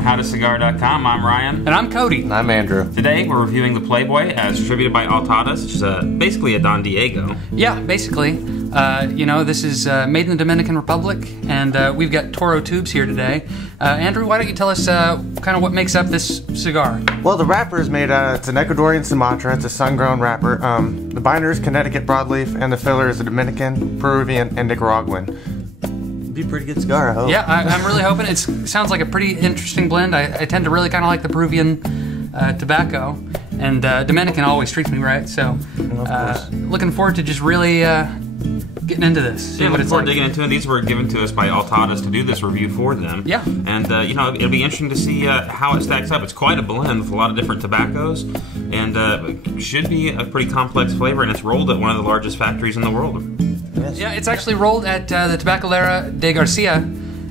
from howtocigar.com. I'm Ryan. And I'm Cody. And I'm Andrew. Today we're reviewing the Playboy as distributed by Altadis, which is basically a Don Diego. Yeah, basically. You know, this is made in the Dominican Republic, and we've got Toro Tubes here today. Andrew, why don't you tell us kind of what makes up this cigar? Well, the wrapper is made, it's an Ecuadorian Sumatra. It's a sun-grown wrapper. The binder is Connecticut broadleaf, and the filler is a Dominican, Peruvian, and Nicaraguan. Be a pretty good cigar, I hope. Yeah, I'm really hoping. It sounds like a pretty interesting blend. I tend to really kind of like the Peruvian tobacco, and Dominican always treats me right, so looking forward to just really getting into this. Yeah, looking forward to digging into it. These were given to us by Altadis to do this review for them. Yeah. And, you know, it'll be interesting to see how it stacks up. It's quite a blend with a lot of different tobaccos, and should be a pretty complex flavor, and it's rolled at one of the largest factories in the world. Yeah, it's actually rolled at the Tabacalera de Garcia,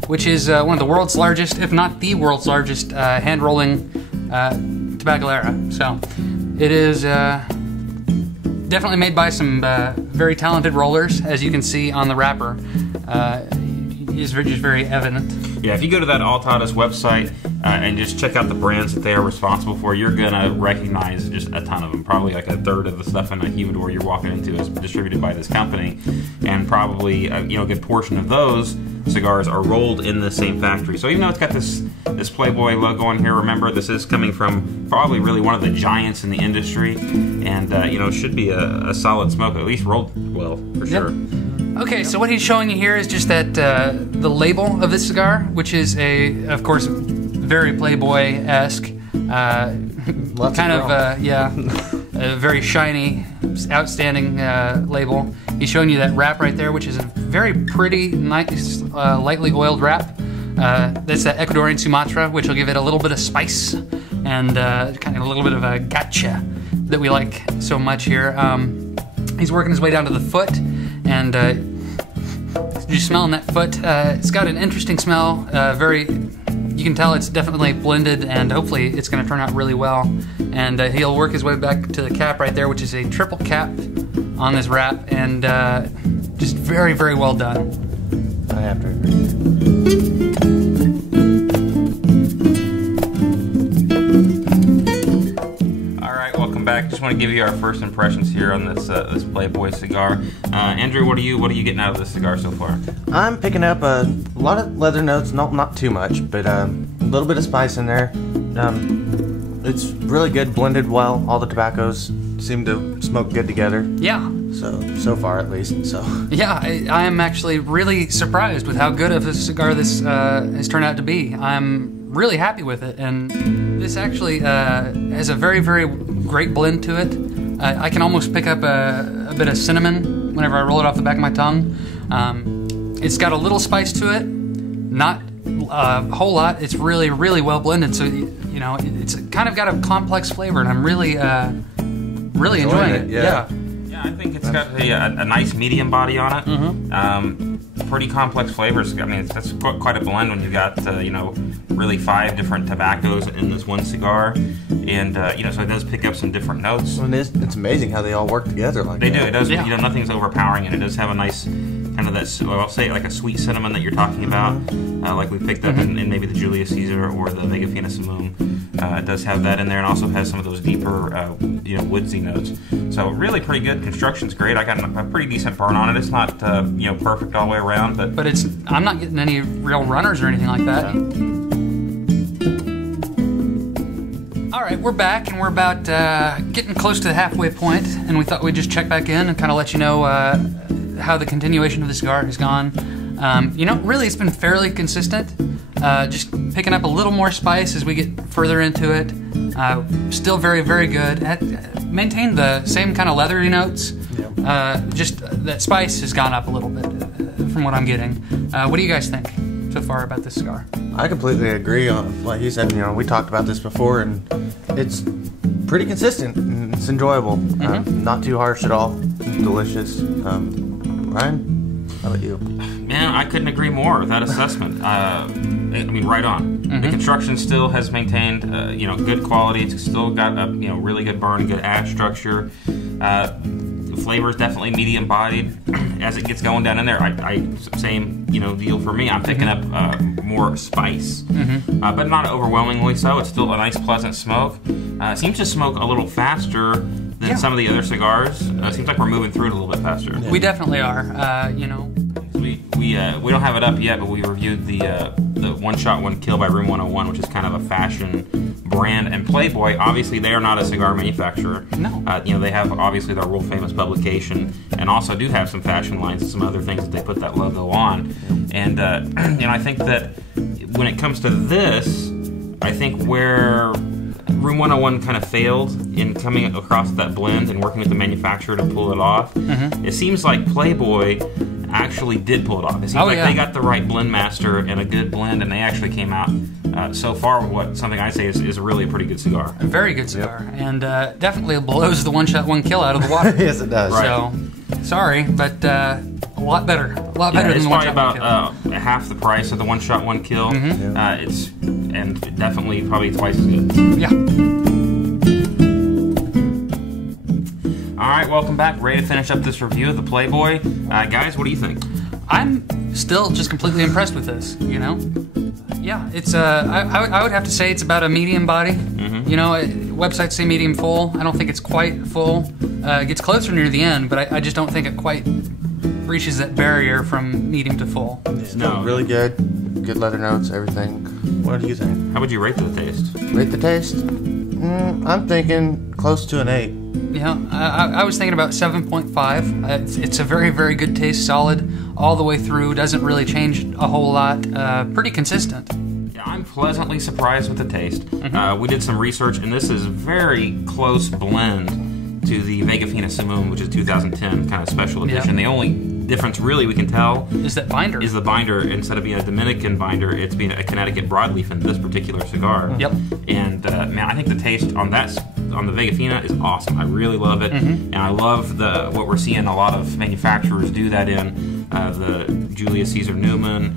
which is one of the world's largest, if not the world's largest, hand-rolling Tabacalera. So, it is definitely made by some very talented rollers, as you can see on the wrapper. Is just very evident. Yeah, if you go to that Altadis website and just check out the brands that they are responsible for, you're gonna recognize just a ton of them. Probably like a third of the stuff in a humidor you're walking into is distributed by this company, and probably you know, a good portion of those cigars are rolled in the same factory. So even though it's got this Playboy logo on here, remember this is coming from probably really one of the giants in the industry, and you know, should be a solid smoke, at least rolled well for sure. Okay, so what he's showing you here is just that the label of this cigar, which is of course, very Playboy-esque, kind of yeah, a very shiny, outstanding label. He's showing you that wrap right there, which is a very pretty, nice, lightly oiled wrap. That's that Ecuadorian Sumatra, which will give it a little bit of spice and kind of a little bit of a gotcha that we like so much here. He's working his way down to the foot, and just smelling that foot. It's got an interesting smell. You can tell it's definitely blended, and hopefully it's going to turn out really well. And he'll work his way back to the cap right there, which is a triple cap on this wrap, and just very, very well done. I have to agree. Just want to give you our first impressions here on this this Playboy cigar. Andrew, what are you getting out of this cigar so far? I'm picking up a lot of leather notes, not too much, but a little bit of spice in there. It's really good, blended well. All the tobaccos seem to smoke good together. Yeah. So far at least. So. Yeah, I am actually really surprised with how good of a cigar this has turned out to be. I'm really happy with it, and this actually has a very, very great blend to it. I can almost pick up a bit of cinnamon whenever I roll it off the back of my tongue. It's got a little spice to it, not a whole lot. It's really, really well blended, so you know, it's kind of got a complex flavor, and I'm really, really enjoying it. Yeah. Yeah, I think it's got a nice medium body on it. Mm-hmm. Pretty complex flavors. I mean, that's quite a blend when you got you know, really 5 different tobaccos in this one cigar, and you know, so it does pick up some different notes. Well, it's amazing how they all work together like they that. do. It does. Yeah. You know, nothing's overpowering, and it does have a nice kind of that. Well, I'll say like a sweet cinnamon that you're talking about, like we picked up in maybe the Julius Caesar or the Mega Fina Simoon. It does have that in there, and also has some of those deeper, you know, woodsy notes. So really pretty good. Construction's great. I got a pretty decent burn on it. It's not you know, perfect all the way around, but I'm not getting any real runners or anything like that. All right, we're back, and we're about getting close to the halfway point, and we thought we'd just check back in and kind of let you know how the continuation of the cigar has gone. You know, really, it's been fairly consistent. Just picking up a little more spice as we get further into it. Still very, very good. Maintained the same kind of leathery notes. Yep. Just that spice has gone up a little bit from what I'm getting. What do you guys think so far about this cigar? I completely agree on what you said. You know, we talked about this before, and it's pretty consistent. And it's enjoyable. Mm-hmm. Not too harsh at all. Delicious. Ryan, how about you? Man, I couldn't agree more with that assessment. I mean, right on. Mm-hmm. The construction still has maintained, you know, good quality. It's still got a, you know, really good burn, good ash structure. flavor is definitely medium bodied. As it gets going down in there, same deal for me. I'm picking up more spice, but not overwhelmingly so. It's still a nice, pleasant smoke. It seems to smoke a little faster than some of the other cigars. It seems like we're moving through it a little bit faster. Yeah. We definitely are. We don't have it up yet, but we reviewed the One Shot One Kill by Room 101, which is kind of a fashion brand. And Playboy, obviously, they are not a cigar manufacturer. No. They have obviously their world famous publication, and also do have some fashion lines and some other things that they put that logo on. And I think that when it comes to this, I think where Room 101 kind of failed in coming across that blend and working with the manufacturer to pull it off, it seems like Playboy actually did pull it off. It seems they got the right blend master and a good blend, and they actually came out so far with something I say is really a pretty good cigar. A very good cigar, and definitely blows the One Shot One Kill out of the water. Yes, it does. Right. So, sorry, but a lot better. A lot better than the One Shot One Kill. It's about half the price of the One Shot One Kill. It's definitely probably twice as good. Yeah. Alright, welcome back. Ready to finish up this review of the Playboy. Guys, what do you think? I'm still just completely impressed with this, Yeah, it's I would have to say it's about a medium body. Websites say medium full. I don't think it's quite full. It gets closer near the end, but I just don't think it quite reaches that barrier from medium to full. No, really good. Good leather notes, everything. What do you think? How would you rate the taste? Rate the taste? I'm thinking close to an 8. Yeah, I was thinking about 7.5. It's a very, very good taste, solid all the way through. Doesn't really change a whole lot. Pretty consistent. Yeah, I'm pleasantly surprised with the taste. We did some research, and this is a very close blend to the Vega Fina Simoon, which is 2010 kind of special edition. The only difference really we can tell is that binder. Is the binder, instead of being a Dominican binder, it's being a Connecticut broadleaf in this particular cigar. Yep. And man, I think the taste on the Vega Fina is awesome. I really love it, and I love what we're seeing a lot of manufacturers do that in. The Julius Caesar Newman,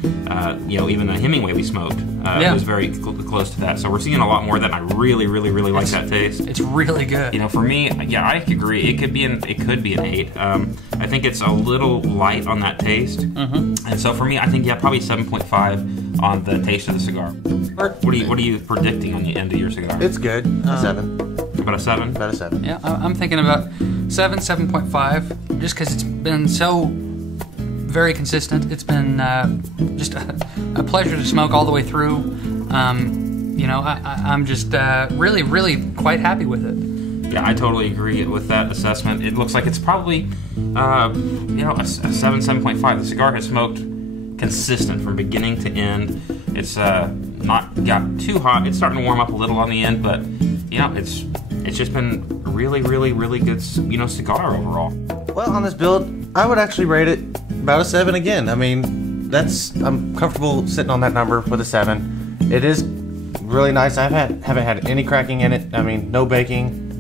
even the Hemingway we smoked was very close to that. So we're seeing a lot more of that, and I really, really, really like that taste. It's really good. For me, I agree. It could be an 8. I think it's a little light on that taste, and so for me, I think probably 7.5 on the taste of the cigar. What are you predicting on the end of your cigar? It's good. 7. About a 7. About a 7. Yeah, I'm thinking about 7.5, just because it's been so very consistent. It's been just a pleasure to smoke all the way through. I'm just really, really quite happy with it. Yeah, I totally agree with that assessment. It looks like it's probably, a 7.5. The cigar has smoked consistent from beginning to end. It's not got too hot. It's starting to warm up a little on the end, but it's just been a really, really, really good, cigar overall. Well, on this build, I would actually rate it about a 7 again. I mean, I'm comfortable sitting on that number with a 7. It is really nice. I haven't had any cracking in it. I mean, no baking.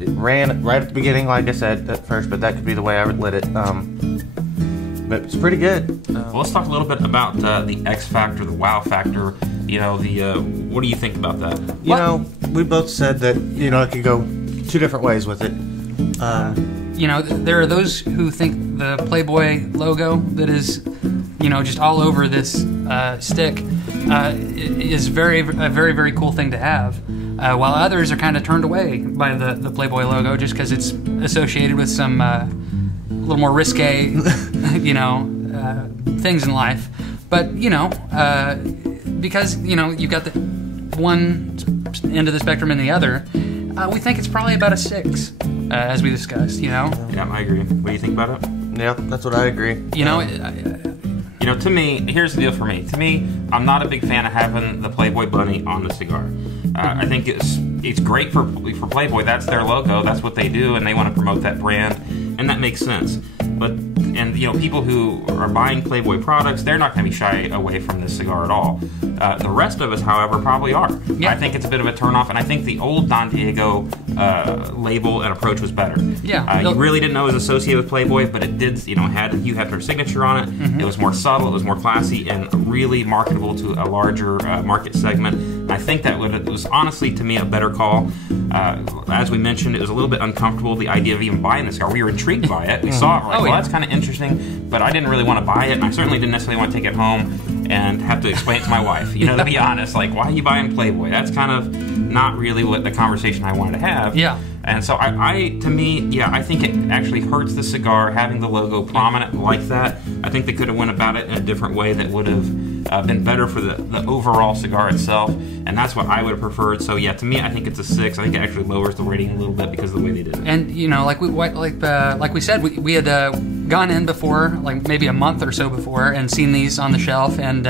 It ran right at the beginning, like I said at first, but that could be the way I would lit it. But it's pretty good. Well, let's talk a little bit about the X factor, the wow factor. What do you think about that? We both said that it could go 2 different ways with it. There are those who think the Playboy logo that is, just all over this stick is a very, very cool thing to have. While others are kind of turned away by the Playboy logo just because it's associated with some a little more risque, things in life. But because you've got the one end of the spectrum and the other, we think it's probably about a 6, as we discussed. Yeah, I agree. What do you think about it? Yeah, that's what I agree. To me, here's the deal for me. To me, I'm not a big fan of having the Playboy bunny on the cigar. I think it's great for Playboy. That's their logo. That's what they do, and they want to promote that brand, and that makes sense. and you know, people who are buying Playboy products, they're not going to be shy away from this cigar at all. The rest of us, however, probably are. Yeah. I think it's a bit of a turnoff, and I think the old Don Diego label and approach was better. Yeah. You really didn't know it was associated with Playboy, but it did, you know, had a Hugh Hefner signature on it. It was more subtle, it was more classy, and really marketable to a larger market segment. And I think that it was honestly, to me, a better call. As we mentioned, it was a little bit uncomfortable, the idea of even buying the cigar. We were intrigued by it. We saw it, we're like, well, that's kind of interesting, but I didn't really want to buy it, and I certainly didn't necessarily want to take it home and have to explain it to my wife. You know, to be honest, like, why are you buying Playboy? That's kind of not really what the conversation I wanted to have. Yeah. And so to me, yeah, I think it actually hurts the cigar having the logo prominent like that. I think they could have went about it in a different way that would have been better for the overall cigar itself, and that's what I would have preferred. So yeah, to me, I think it's a 6. I think it actually lowers the rating a little bit because of the way they did it. And you know, like we said, we had gone in before, like maybe a month or so before, and seen these on the shelf, and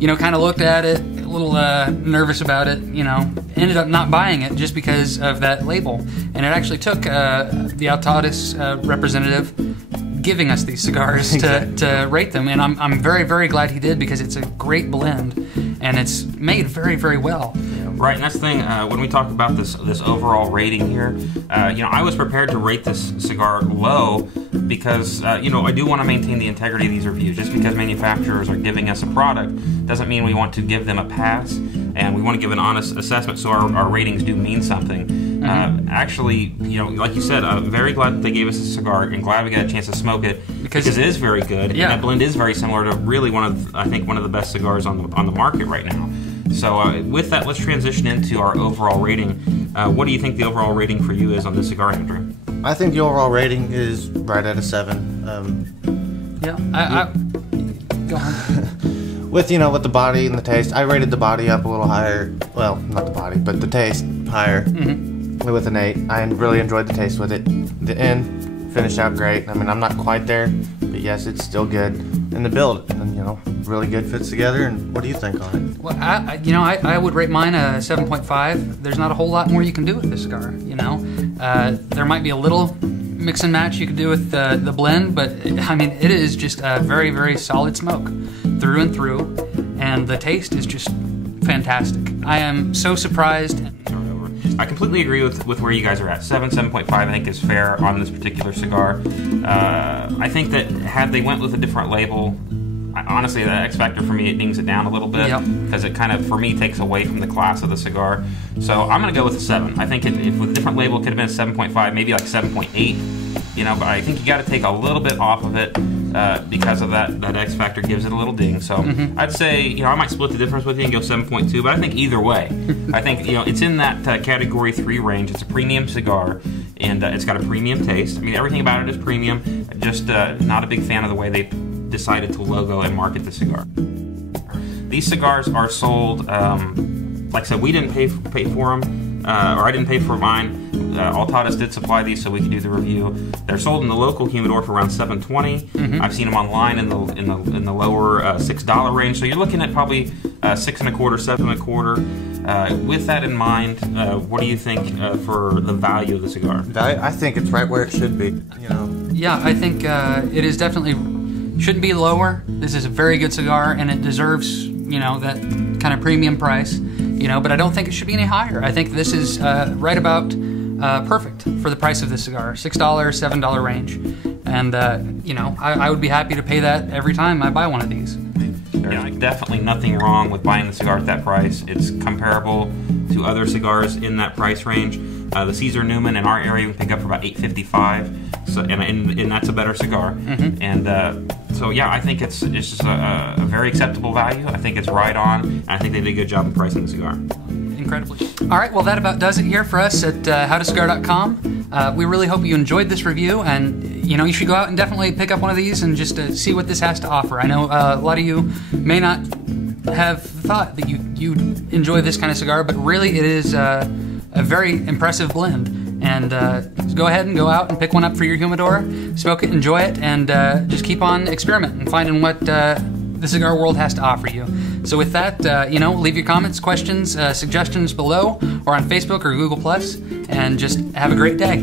you know, kind of looked at it, a little nervous about it, you know, ended up not buying it just because of that label. And it actually took the Altadis representative giving us these cigars to rate them, and I'm very, very glad he did, because it's a great blend and it's made very, very well. Right, and that's the thing, when we talk about this overall rating here, you know, I was prepared to rate this cigar low because, you know, I do want to maintain the integrity of these reviews. Just because manufacturers are giving us a product doesn't mean we want to give them a pass, and we want to give an honest assessment, so our ratings do mean something. Actually, you know, like you said, I'm very glad that they gave us a cigar, and glad we got a chance to smoke it, because it is very good, yeah. And that blend is very similar to really I think one of the best cigars on the market right now. So with that, let's transition into our overall rating. What do you think the overall rating for you is on this cigar, Andrew? I think the overall rating is right at a 7. Yeah, go on. With the body and the taste, I rated the body up a little higher. Well, not the body, but the taste higher, with an 8. I really enjoyed the taste with it. The end finished out great. I mean, I'm not quite there, but yes, it's still good. And the build, really good, fits together. And what do you think on it? Well, I would rate mine a 7.5. There's not a whole lot more you can do with this cigar. You know, there might be a little mix and match you could do with the blend, but I mean, it is just a very, very solid smoke through and through, and the taste is just fantastic. I am so surprised. I completely agree with where you guys are at. 7.5 I think is fair on this particular cigar. I think that had they went with a different label, honestly, the X Factor for me, it dings it down a little bit, because it kind of, for me, takes away from the class of the cigar. So I'm going to go with a 7. I think if with a different label, it could have been a 7.5, maybe like 7.8. You know, but I think you got to take a little bit off of it because of that X Factor gives it a little ding. So I'd say, I might split the difference with you and go 7.2, but I think either way, I think, it's in that category 3 range. It's a premium cigar, and it's got a premium taste. I mean, everything about it is premium, just not a big fan of the way they decided to logo and market the cigar. These cigars are sold, like I said, we didn't pay for them, or I didn't pay for mine. Altadis did supply these so we could do the review. They're sold in the local humidor for around $7.20. I've seen them online in the lower $6 range. So you're looking at probably $6.25, $7.25. With that in mind, what do you think for the value of the cigar? I think it's right where it should be. Yeah, I think it is definitely shouldn't be lower. This is a very good cigar, and it deserves that kind of premium price. But I don't think it should be any higher. I think this is right about perfect for the price of this cigar, $6, $7 range, and I would be happy to pay that every time I buy one of these. There's definitely nothing wrong with buying the cigar at that price. It's comparable to other cigars in that price range. The Caesar Newman in our area we pick up for about $8.55, so and that's a better cigar. And so yeah, I think it's just a very acceptable value. I think it's right on, and I think they did a good job of pricing the cigar. Incredibly. All right, well, that about does it here for us at howtocigar.com. We really hope you enjoyed this review, and you should go out and definitely pick up one of these and just see what this has to offer. I know a lot of you may not have thought that you'd enjoy this kind of cigar, but really it is a very impressive blend. And go ahead and go out and pick one up for your humidor, smoke it, enjoy it, and just keep on experimenting and finding what the cigar world has to offer you. So with that, leave your comments, questions, suggestions below, or on Facebook or Google+, and just have a great day.